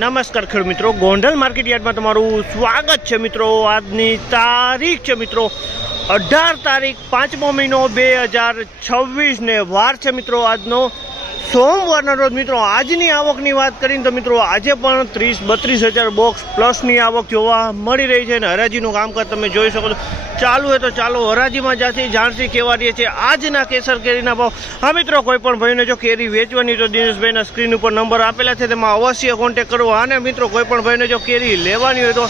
નમસ્કાર ખેડૂત મિત્રો, ગોંડલ માર્કેટ યાર્ડમાં તમારું સ્વાગત છે મિત્રો। આજની તારીખ છે મિત્રો 18 તારીખ 5મો મહિનો 2026 ને વાર છે મિત્રો આજનો સોમવારના રોજ। મિત્રો આજની આવકની વાત કરીને તો મિત્રો આજે પણ 30-32 હજાર બોક્સ પ્લસની આવક જોવા મળી રહી છે અને હરાજીનું કામકાજ તમે જોઈ શકો છો ચાલુ है। तो चालो हराजी में जाती जाणसी केवा रही है आजना केसर केरीना भाव। हाँ मित्रों, कोईपण भाई ने जो केरी वेचवानी तो दिनेशभाई स्क्रीन पर नंबर आपेला है तेमां अवश्य कॉन्टेक्ट करो। हाँ ने मित्रों, कोईपण भाई ने जो केरी लेवानी हो तो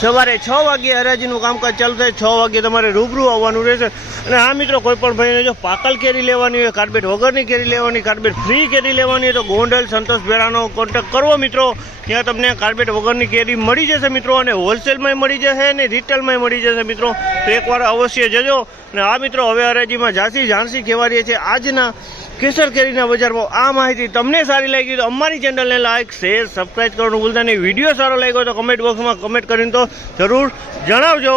सवारे 6 वागे हराजीનું કામકાજ ચાલુ થાય। 6 વાગે તમારે રૂબરૂ આવવાનું રહેશે। અને હા મિત્રો, કોઈપણ ભાઈને જો પાકલ કેરી લેવાની હોય, કાર્બેટ વગરની કેરી લેવાની, કાર્બેટ ફ્રી કેરી લેવાની હોય તો ગોંડલ સંતોષ ભેરાનો કોન્ટેક્ટ કરવો મિત્રો। ત્યાં તમને કાર્બેટ વગરની કેરી મળી જશે મિત્રો, અને હોલસેલમાંય મળી જશે અને રિટેલમાંય મળી જશે મિત્રો। તો એકવાર અવશ્ય જજો। અને આ મિત્રો હવે હરાજીમાં જાણસી કહેવા રહીએ છીએ આજના કેસર કેરીના બજારમાં। આ માહિતી તમને સારી લાગી તો અમારી ચેનલને લાઈક, શેર, સબસ્ક્રાઈબ કરવાનું ભૂલતા નહીં। વિડીયો સારો લાગ્યો તો કમેન્ટ બોક્સમાં કમેન્ટ કરીને તો જરૂર જણાવજો।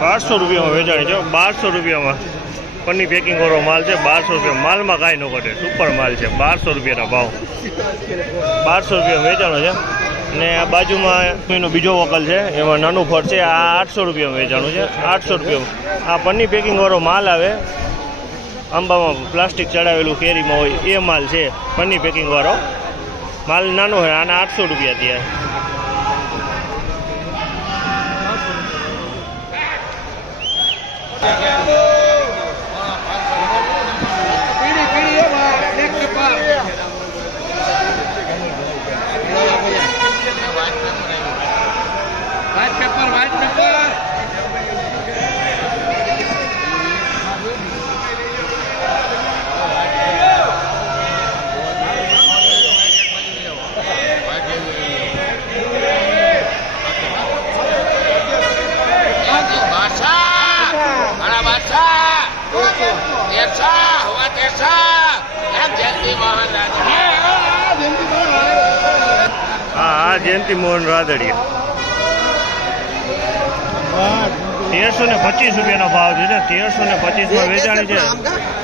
₹1200 વેચાણી છે। 1200 રૂપિયામાં પન્ની પેકિંગ વાળો માલ છે। 1200 રૂપિયા માલમાં કાંઈ ન ઘટે, સુપર માલ છે। 1200 રૂપિયાના ભાવ, 1200 રૂપિયા વેચાણો છે। અને આ બાજુમાં એનો બીજો વકલ છે, એમાં નાનું ફળ છે, આ 800 રૂપિયામાં વેચાણું છે। 800 રૂપિયામાં આ પન્ની પેકિંગ વાળો માલ આવે, આંબામાં પ્લાસ્ટિક ચડાવેલું કેરીમાં હોય એ માલ છે। પન્ની પેકિંગ વાળો માલ નાનો હોય, આના 800 રૂપિયા થયા। हाँ, जयंती मोहन रादड़िया 1325 રૂપિયાનો ભાવ છે। 1325 માં વેચાણી છે।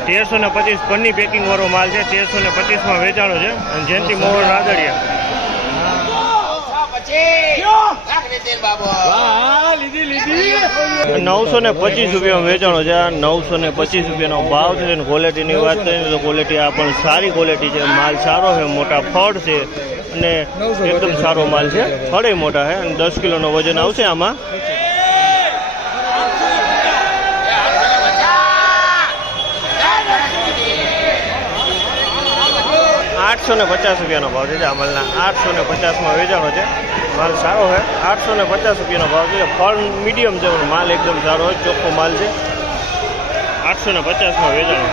1325 પન્ની પેકિંગ વાળો માલ છે। 1325 માં વેચાણો છે। જયંતી મોહન રાદડિયા 925 રૂપિયામાં વેચાણો છે। 925 રૂપિયાનો ભાવ છે। ક્વોલિટીની વાત કરીએ તો ક્વોલિટી આ પણ સારી ક્વોલિટી છે। માલ સારો છે, મોટા ફળ છે અને એકદમ સારો માલ છે। ફળે મોટા છે અને 10 કિલોનો વજન આવશે આમાં। 850 રૂપિયાનો ભાવ છે। આ માલના 850માં વેચાણો છે। માલ સારો છે। 850 રૂપિયાનો ભાવ છે। ફળ મીડિયમ છે, માલ એકદમ સારો હોય, ચોખ્ખો માલ છે। 850માં વેચાણો।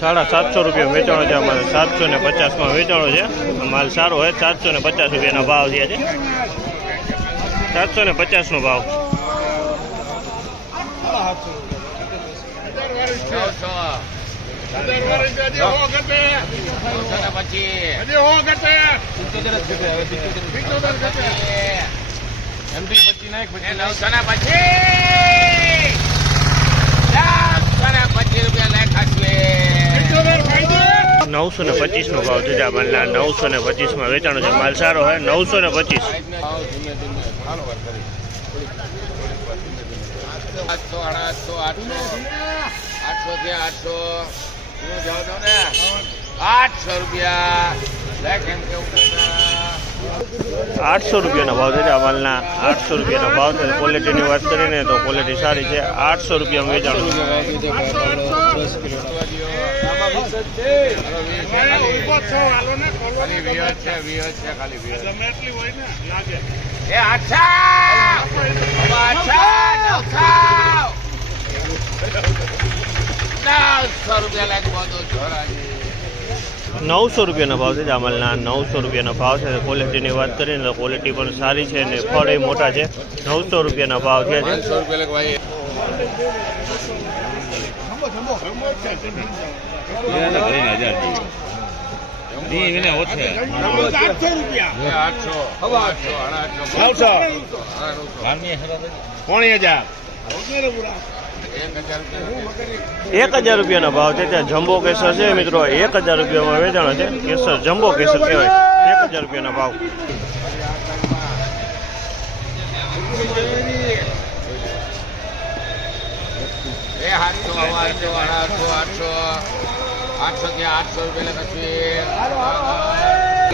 ₹750 રૂપિયા વેચાણો છે। અમારે 750માં વેચાણો છે। માલ સારો હોય। 750 રૂપિયાના ભાવ થયા છે। 750નો ભાવ। ₹925 નો ભાવ છે। માલના 925માં વેચાણો છે। માલ સારો હોય। 925। 800 રૂપિયા। 800 રૂપિયાના ભાવ છે આ માલના 800 રૂપિયાના ભાવ છે ક્વોલિટીની વાત કરીને તો ક્વોલિટી સારી છે 800 રૂપિયામાં વેચાણ ₹900 રૂપિયાના ભાવ છે જામલના 900 રૂપિયાના ભાવ છે ક્વોલિટીની વાત કરીએ તો ક્વોલિટી પણ સારી છે અને ફળ એ મોટા છે 900 રૂપિયાના ભાવ છે 1000 રૂપિયાના ભાવ છે ત્યાં જમ્બો કેસર છે મિત્રો 1000 રૂપિયામાં વેચાણો છે કેસર જમ્બો કેસર કહેવાય 1000 રૂપિયાના ભાવ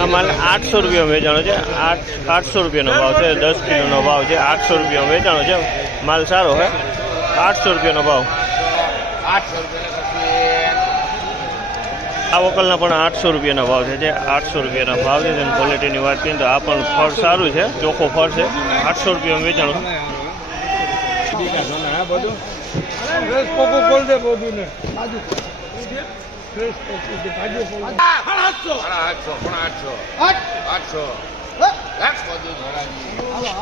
માલ 800 રૂપિયામાં વેચાણો છે 800 રૂપિયાનો ભાવ છે 10 કિલોનો ભાવ છે 800 રૂપિયામાં વેચાણો છે માલ સારો છે 800 રૂપિયાનો ભાવ આ વકલના પણ 800 રૂપિયાના ભાવ છે જે 800 રૂપિયાના ભાવ છે અને ક્વોલિટીની વાત કરીએ તો આ પણ ફળ સારું છે ચોખ્ખો ફળ છે 800 રૂપિયામાં વેચાણું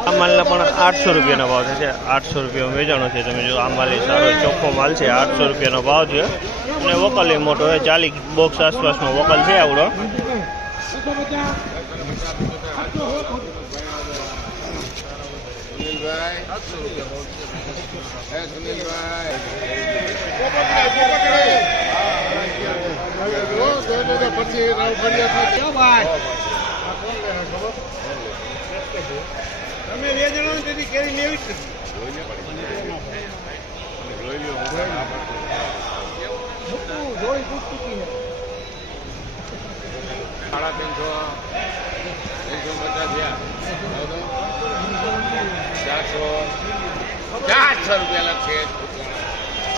આ માલના પણ 800 રૂપિયાના ભાવ છે 800 રૂપિયામાં વેચાણો છે તમે જો આ માલ સારો ચોખ્ખો માલ છે 800 રૂપિયાનો ભાવ છે અને વકલ એ મોટો છે 40 બોક્સ આસપાસનો વકલ છે આવડો તમે 2 જણા તેથી કેરી લેવી છે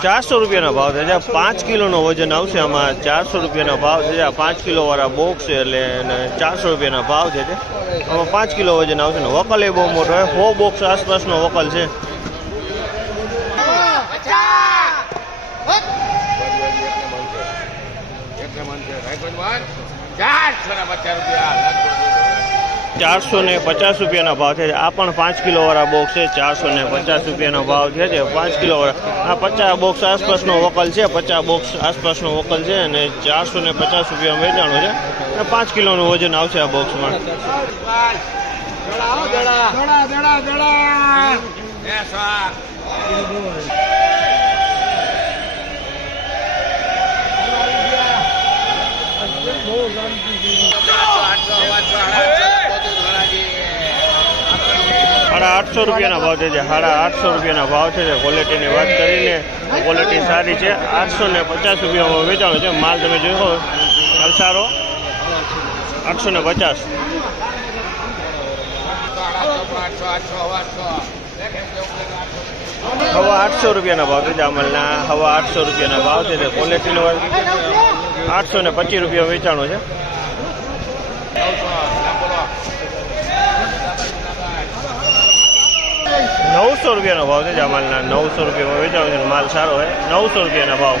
₹400 રૂપિયાના ભાવ છે 5 કિલોનો વજન આવશે આમાં 400 રૂપિયાનો ભાવ છે 5 કિલો વાળા બોક્સ છે એટલે 400 રૂપિયાના ભાવ છે આમાં 5 કિલો વજન આવશે ને વકલ એ બહુ મોટો હોય 100 બોક્સ આસપાસનો વકલ છે ₹450 રૂપિયાના ભાવ છે આ પણ 5 કિલો વાળા બોક્સ છે 450 રૂપિયાનો ભાવ છે 5 કિલો વાળા આ 50 બોક્સ આસપાસનો વકલ છે 50 બોક્સ આસપાસનો વકલ છે અને 450 રૂપિયામાં વેચાણો છે 5 કિલોનું વજન આવશે આ બોક્સમાં ₹800 રૂપિયાના ભાવ છે 850 રૂપિયાના ભાવ છે ક્વોલિટીની વાત કરીને ક્વોલિટી સારી છે 850 રૂપિયામાં વેચાણો છે માલ તમે જોયો માલ સારો 850 હવા 800 રૂપિયાના ભાવ છે જામલના હવા 800 રૂપિયાના ભાવ છે ક્વોલિટીની વાત 825 રૂપિયા વેચાણો છે ₹900 રૂપિયાનો ભાવ છે જામલના 900 રૂપિયામાં વેચાણો છે માલ સારો હોય 900 રૂપિયાના ભાવ